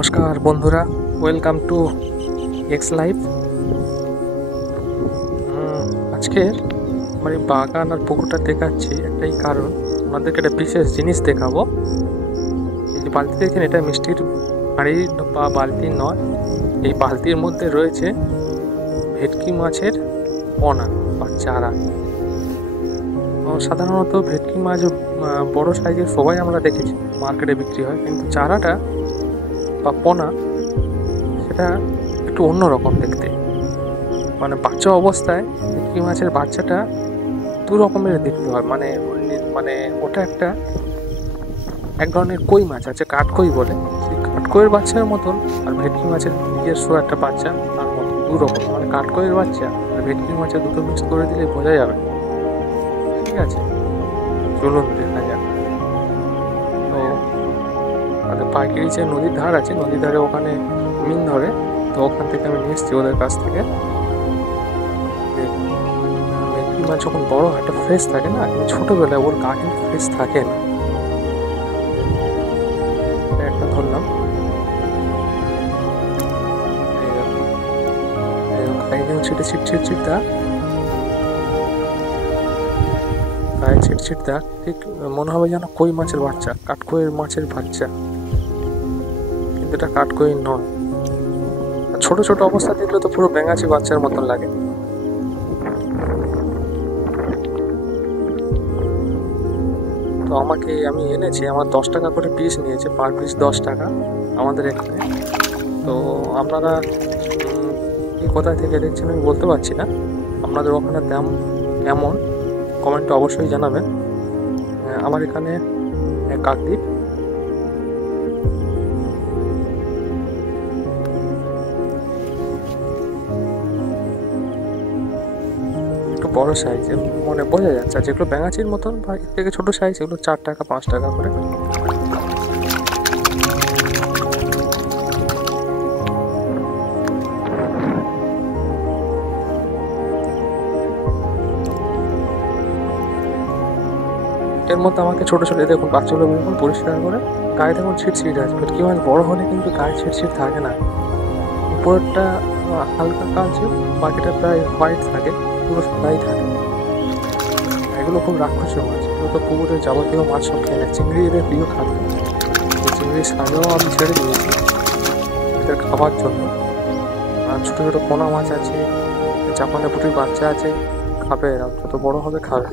নমস্কার বন্ধুরা, welcome to x life. আজকের আমার এই বাগান আর পুকুরটা দেখাচ্ছি একটাই কারণ, আমাদেরকে একটা বিশেষ জিনিস দেখাবো। এই যে বালতি দেখছেন, এটা মিষ্টির হাঁড়ি বা বালতি নয়। এই বালতির মধ্যে রয়েছে ভেটকি মাছের পোনা বা চারা। সাধারণত ভেটকি মাছ বড় সাইজের সবাই আমরা দেখেছি মার্কেটে বিক্রি হয়, কিন্তু চারাটা বা পোনা সেটা একটু অন্যরকম দেখতে। মানে বাচ্চা অবস্থায় ভেটকি মাছের বাচ্চাটা দু রকমের দেখতে হয়। মানে মানে ওটা এক ধরনের কই মাছ আছে, কাঠকই বলে, সেই কাঠকইয়ের বাচ্চার মতন। আর ভেটকি মাছের নিজস্ব একটা বাচ্চা তার মতন, দু রকম। মানে কাঠকইয়ের বাচ্চা আর ভেটকি মাছের দুটো মিক্স করে দিলে বোঝা যাবে। ঠিক আছে, চলুন দেখা যাক। তো আমাদের পাইকারি যে নদীর ধার আছে, নদীর ধারে ওখানে মিন ধরে, তো ওখান থেকে আমি নিয়ে এসেছি ওদের কাছ থেকে। ভেটকি মাছ যখন বড় হয় একটা ফ্রেশ থাকে না, ছোটবেলায় ওর গা কিন্তু ফ্রেশ থাকে না। একটা ধরলাম, ছিটে ছিট দাগ, গায়ে ছিট দাগ, ঠিক মনে হবে যেন কই মাছের বাচ্চা, কাঠকইয়ের মাছের বাচ্চা, কিন্তু এটা কাঠকই নয়। ছোট ছোট অবস্থা দেখলে তো পুরো ব্যাঙাচি বাচ্চার মতন লাগে। তো আমি এনেছি, আমার 10 টাকা করে পিস নিয়েছে, পার পিস 10 টাকা আমাদের এখানে। তো আপনারা কোথায় থেকে দেখছেন আমি বলতে পারছি না, আপনাদের ওখানে দাম কেমন কমেন্টে অবশ্যই জানাবেন। আমার এখানে কাকদ্বীপ। একটু বড় সাইজের মনে বোঝা যাচ্ছে, আর যেগুলো ব্যাঙাচির মতন বা এর থেকে ছোটো সাইজ এগুলো 4 টাকা 5 টাকা করে। এর মধ্যে আমাকে ছোটো ছোটো দেখুন বাচ্চাগুলো দেখুন পরিষ্কার করে, গায়ে দেখুন ছিট আছে। ভেটকি মাছ বড় হলে কিন্তু গায়ে ছিট থাকে না, উপরেরটা হালকা কালচে, বাকিটা প্রায় হোয়াইট থাকে, পুরো সাদাই থাকে। এগুলো খুব রাক্ষসী মাছ, এগুলো তো পুকুরে যাবতীয় মাছ সব খেয়ে নেয়। চিংড়ি এদের প্রিয় খাদ্য, চিংড়ির সাজেও আমি ছেড়ে দিয়েছি এদের খাবার জন্য। আর ছোটো ছোটো পোনা মাছ আছে, জাপানে পুঁটির বাচ্চা আছে, খাবে এরা, যত বড় হবে খাবে।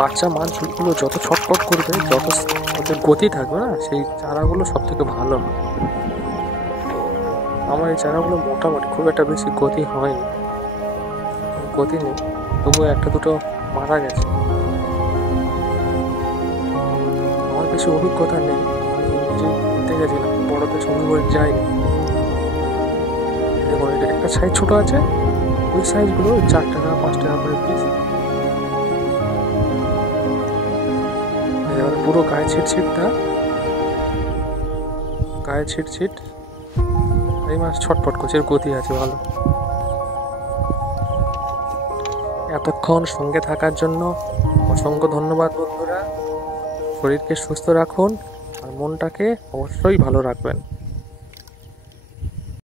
বাচ্চা মাছগুলো যত ছটফট করবে, যত ওদের গতি থাকবে না, সেই চারাগুলো সব থেকে ভালো। আমার এই চারাগুলো মোটামুটি খুব একটা বেশি গতি হয়নি, গতি নেই, তবুও একটা দুটো মারা গেছে। আমার বেশি অভিজ্ঞতা নেই, আমি নিজে ঘুরতে গেছিলাম, বড়দের সঙ্গে করে যাইনি। দেখুন এটা একটা সাইজ ছোটো আছে, ওই সাইজগুলো 4 টাকা 5 টাকা করে পিস। এবার পুরো গায়ে ছিটটা, গায়ে ছিট। এই মাছ ছটফট করছে, এর গতি আছে ভালো। এতক্ষণ সঙ্গে থাকার জন্য অসংখ্য ধন্যবাদ বন্ধুরা। শরীরকে সুস্থ রাখুন আর মনটাকে অবশ্যই ভালো রাখবেন।